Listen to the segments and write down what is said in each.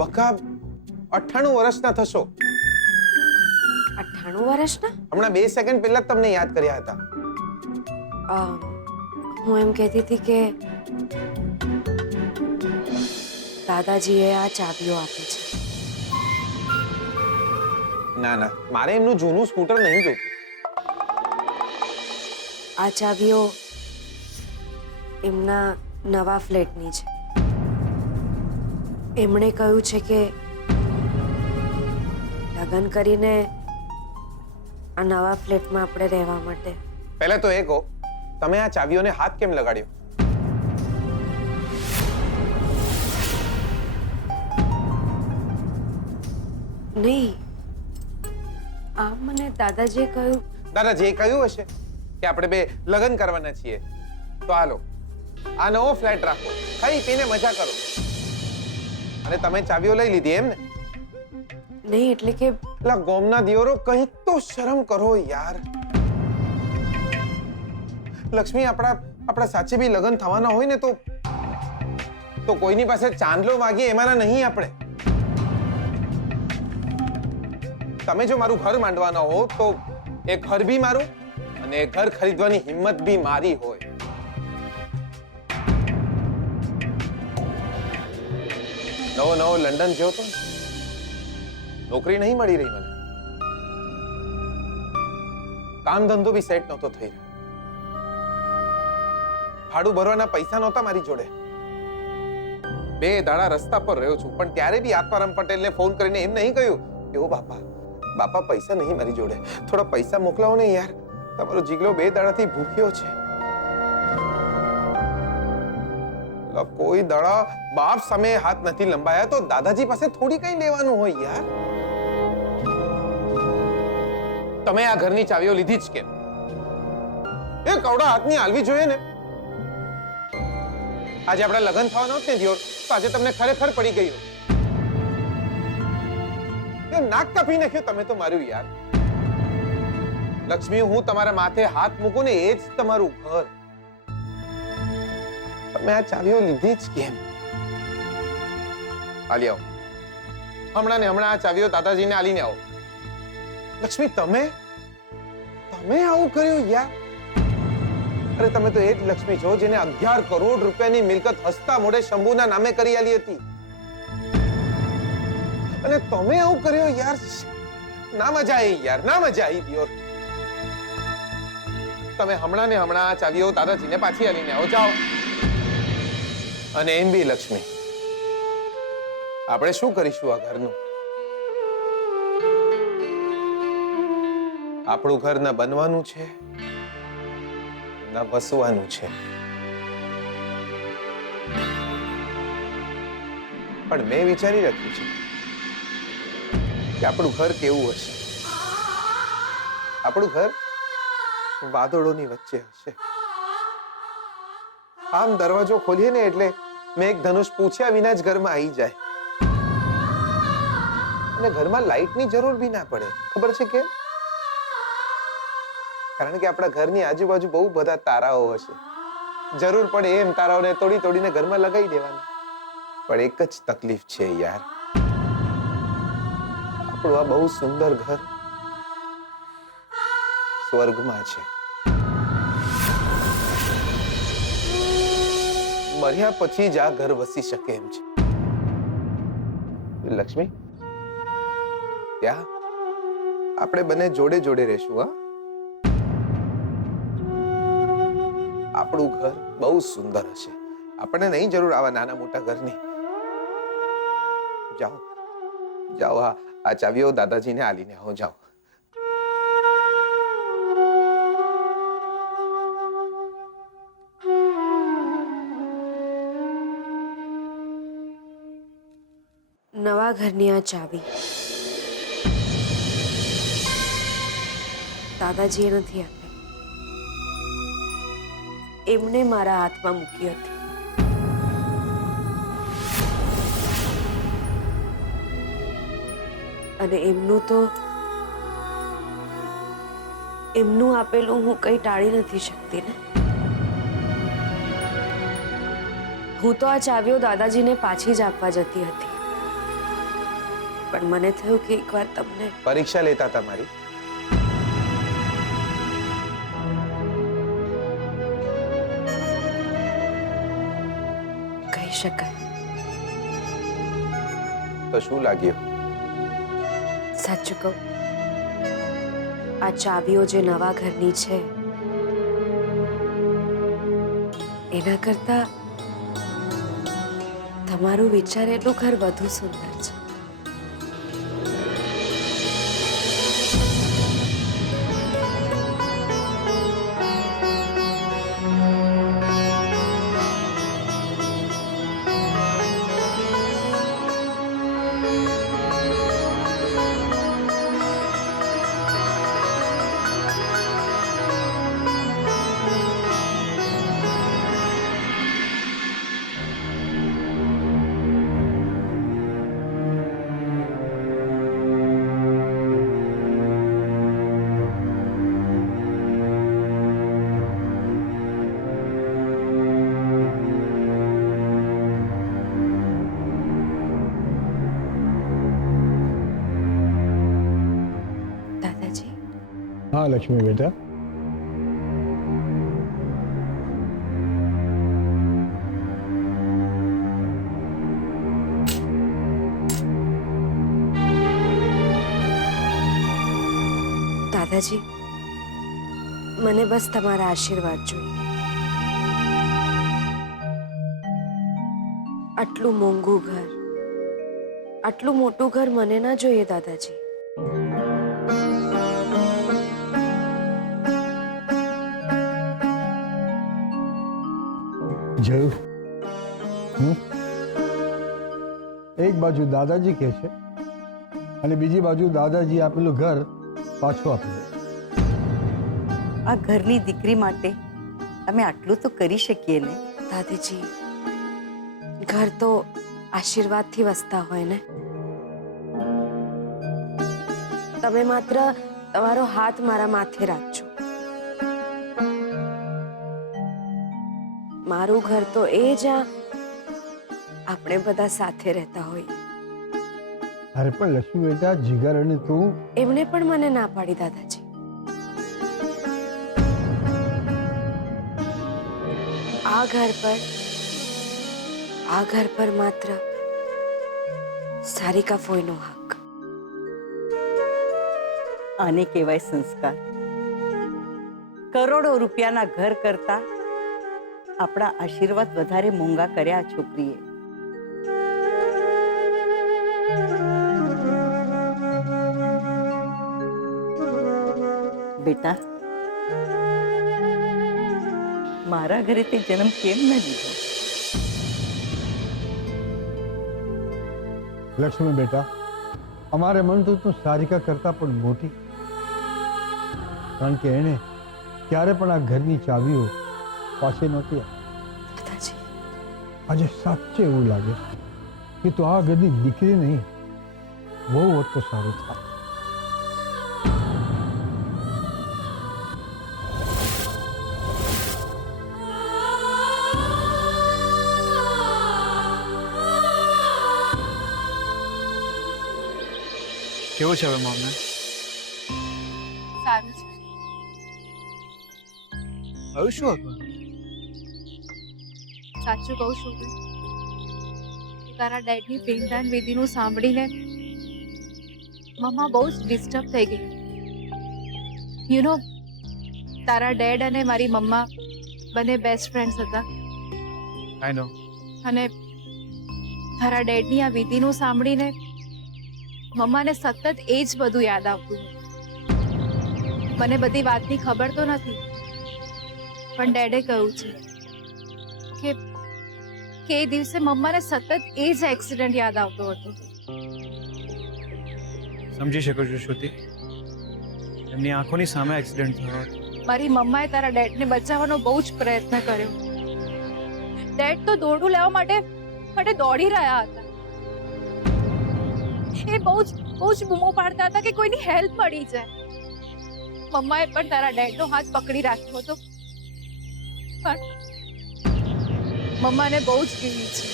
વખા 98 વર્ષના થશો. 98 વર્ષના? હમણાં 2 સેકન્ડ પહેલા જ તમને યાદ કર્યા હતા. હું એમ કહેતી હતી કે દાદાજીએ આ ચાવીઓ આપી છે. ના ના, મારે એમનું જૂનું સ્કૂટર નહીં જોતું. આ ચાવીઓ એમના નવા ફ્લેટની છે. એમણે કહ્યું છે કે લગ્ન કરીને આ નવા ફ્લેટમાં આપણે રહેવા માટે. પહેલા તો એ કહો, તમે આ ચાવીઓને હાથ કેમ લગાડ્યો? નહીં, આ મને દાદાજીએ કહ્યું. દાદા જે કહ્યું હશે કે આપણે બે લગ્ન કરવાના છીએ, તો હાલો આ નવો ફ્લેટ રાખો, ખાઈ પીને મજા કરો. અને તમે ચાવીઓ લઈ લીધી એમ ને? નહીં એટલે કે પેલા ગોમના દિયોરો કંઈક તો શરમ કરો યાર. લક્ષ્મી, આપણા સાચે બી લગ્ન થવાના હોય ને તો કોઈની પાસે ચાંદલો માગીએ એમાંના નહીં આપણે. તમે જો મારું ઘર માંડવાના હો તો એ ઘર બી મારું અને એ ઘર ખરીદવાની હિંમત બી મારી હોય. નવો લંડન ગયો તો નોકરી નહીં મળી રહી મને. કામ ધંધો બી સેટ નહોતો થઈ રહ્યો. ભાડું ભરવાના પૈસા નહોતા મારી જોડે. 2 દાડા રસ્તા પર રહ્યો છું, પણ ત્યારે બી આત્મારામ પટેલને ફોન કરીને એમ નહીં કહ્યું કે ઓ બાપા પૈસા નહીં મારી જોડે, થોડા પૈસા મોકલાવો ને યાર, તમારો જીગલો 2 દાડાથી ભૂખ્યો છે. કોઈ દાડા બાપ સામે હાથ નથી લંબાયા તો દાદાજી પાસે થોડી કઈ લેવાનું હોય યાર. તમે આ ઘરની ચાવીઓ લીધી જ કેમ? એ કવડા હાથની હાલવી જોઈએ ને. આજે આપણા લગ્ન થવાના હોત ને દિયોર, તો આજે તમને ખરેખર પડી ગઈ હોત. નાક કાપી નાખ્યું તમે તો મારું યાર. લક્ષ્મી, હું તમારા માથે હાથ મૂકું ને એ જ તમારું ઘર. તમે આ ચાવીઓ લીધી જ કેમ? આલી આવો, હમણાં ને હમણાં આ ચાવીઓ દાદાજીને આલીને આવો. લક્ષ્મી, તમે આવું કર્યું યાર? અરે તમે તો એ જ લક્ષ્મી છો જેને 11 કરોડ રૂપિયાની મિલકત હસતા મોઢે શંભુના નામે કરી આલી હતી. અને તમે આવું કર્યું યાર? ના મજા આવી યાર, ના મજા આવી દિયોર. તમે હમણાં ને હમણાં આ ચાવીઓ દાદાજીને પાછી આલીને આવો, જાઓ. અને એમ બી લક્ષ્મી, આપણે શું કરીશું આ ઘરનું? આપણું ઘર ના બનવાનું છે ના વસવાનું છે. પણ મેં વિચારી રાખ્યું છે કે આપણું ઘર કેવું હશે. આપણું ઘર વાદળોની વચ્ચે હશે. આમ દરવાજો ખોલીએ ને એટલે મેં એક ધનુષ પૂછ્યા વિના જ ઘરમાં આવી જાય. અને ઘરમાં લાઈટની જરૂર બી ના પડે. ખબર છે કેમ? કારણ કે આપણા ઘરની આજુબાજુ બહુ બધા તારાઓ હશે. જરૂર પડે એમ તારાઓને તોડીને ઘરમાં લગાવી દેવાના. પણ એક જ તકલીફ છે યાર, આપણું આ બહુ સુંદર ઘર સ્વર્ગમાં છે. મર્યા પછી જ આ ઘર વસી શકે એમ છે. લક્ષ્મી, ત્યાં આપણે બંને જોડે જોડે રહેશું. હા, આપણું ઘર બહુ સુંદર હશે. આપણને નહીં જરૂર આવા નાના મોટા ઘરની. જાઓ જાઓ, આ ચાવીઓ દાદાજીને આલીને આવો, જાઓ. નવા ઘરની આ ચાવી દાદાજીએ નથી આપી, એમને મારા હાથમાં મૂકી હતી. અને એમનું આપેલું હું કંઈ ટાળી નથી શકતી ને. હું તો આ ચાવીઓ દાદાજીને પાછી જ આપવા જતી હતી. પણ મને થયું કે એકવાર તમને પરીક્ષા લેતા હતા મારી. કહી શકાય. તો શું લાગ્યું? સાચું કહું, આ ચાવીઓ જે નવા ઘરની છે એના કરતા તમારું વિચારેલું ઘર વધુ સુંદર છે. દાદાજી, हाँ लक्ष्मी बेटा, દાદાજી, મને બસ તમારા આશીર્વાદ જોઈએ. આટલું મોંઘું ઘર, આટલું મોટું ઘર મને ના જોઈએ દાદાજી. જરૂર. એક બાજુ દાદાજી કહે છે અને બીજી બાજુ દાદાજી આપેલું ઘર પાછું આપી દે. આ ઘરની દીકરી માટે અમે આટલું તો કરી શકીએ ને. દાદીજી, ઘર તો આશીર્વાદથી વસતા હોય ને. તમે માત્ર તમારો હાથ મારા માથે રાખજો. મારું ઘર તો એ જ્યાં આપણે બધા સાથે રહેતા હોઈએ. અરે પણ લક્ષ્મી બેટા, જીગર અને તું એમને પણ મને ના પાડી દાદાજી. આ ઘર પર માત્ર સારિકા ફોઈનો હક. આને કહેવાય સંસ્કાર. કરોડો રૂપિયાના ઘર કરતા આપણા આશીર્વાદ વધારે મોંઘા કર્યા આ છોકરીએ. બેટા, મારા ઘરે તે જન્મ કેમ ન લીધો? લક્ષ્મી બેટા, અમારે મન તો તું સારિકા કરતા પણ મોટી, કારણ કે એને ક્યારે પણ આ ઘરની ચાવીઓ પાછી નહોતી. દાદાજી, આજે સાચે એવું લાગે કે તું આ ઘરની દીકરી નહીં, બહુ હોત તો સારું થાય. કેવું છે હવે મમ્મી? સારું છે. હવે શું હતું? સાચું કહું છું તું તારા ડેડની પિંડદાન વિધિનું સાંભળીને મમ્મા બહુ જ ડિસ્ટર્બ થઈ ગઈ. યુ નો, તારા ડેડ અને મારી મમ્મા બંને બેસ્ટ ફ્રેન્ડ્સ હતા. આઈ નો. અને તારા ડેડની આ વિધિનું સાંભળીને મમ્માને સતત એ જ બધું યાદ આવતું. મને બધી વાતની ખબર તો નથી, પણ ડેડે કહ્યું છે કે એ દિવસે મમ્માને સતત એ જ એક્સિડન્ટ યાદ આવતો હતો. સમજી શકું છું શ્રુતિ, એમની આંખોની સામે એક્સિડન્ટ થયો હતો. મારી મમ્માએ તારા ડેડને બચાવવાનો બહુ જ પ્રયત્ન કર્યો. ડેડ તો દોરડું લેવા માટે દોડી રહ્યા હતા. એ બહુ જ બૂમો પાડતા હતા કે કોઈની હેલ્પ મળી જાય. મમ્માએ પણ તારા ડેડનો હાથ પકડી રાખ્યો હતો, પણ મમ્માને બહુ જ ગમી છે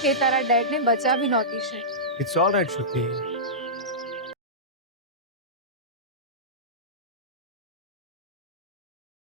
કે તારા ડેડને બચાવી નહોતી શકે. It's all right Shruti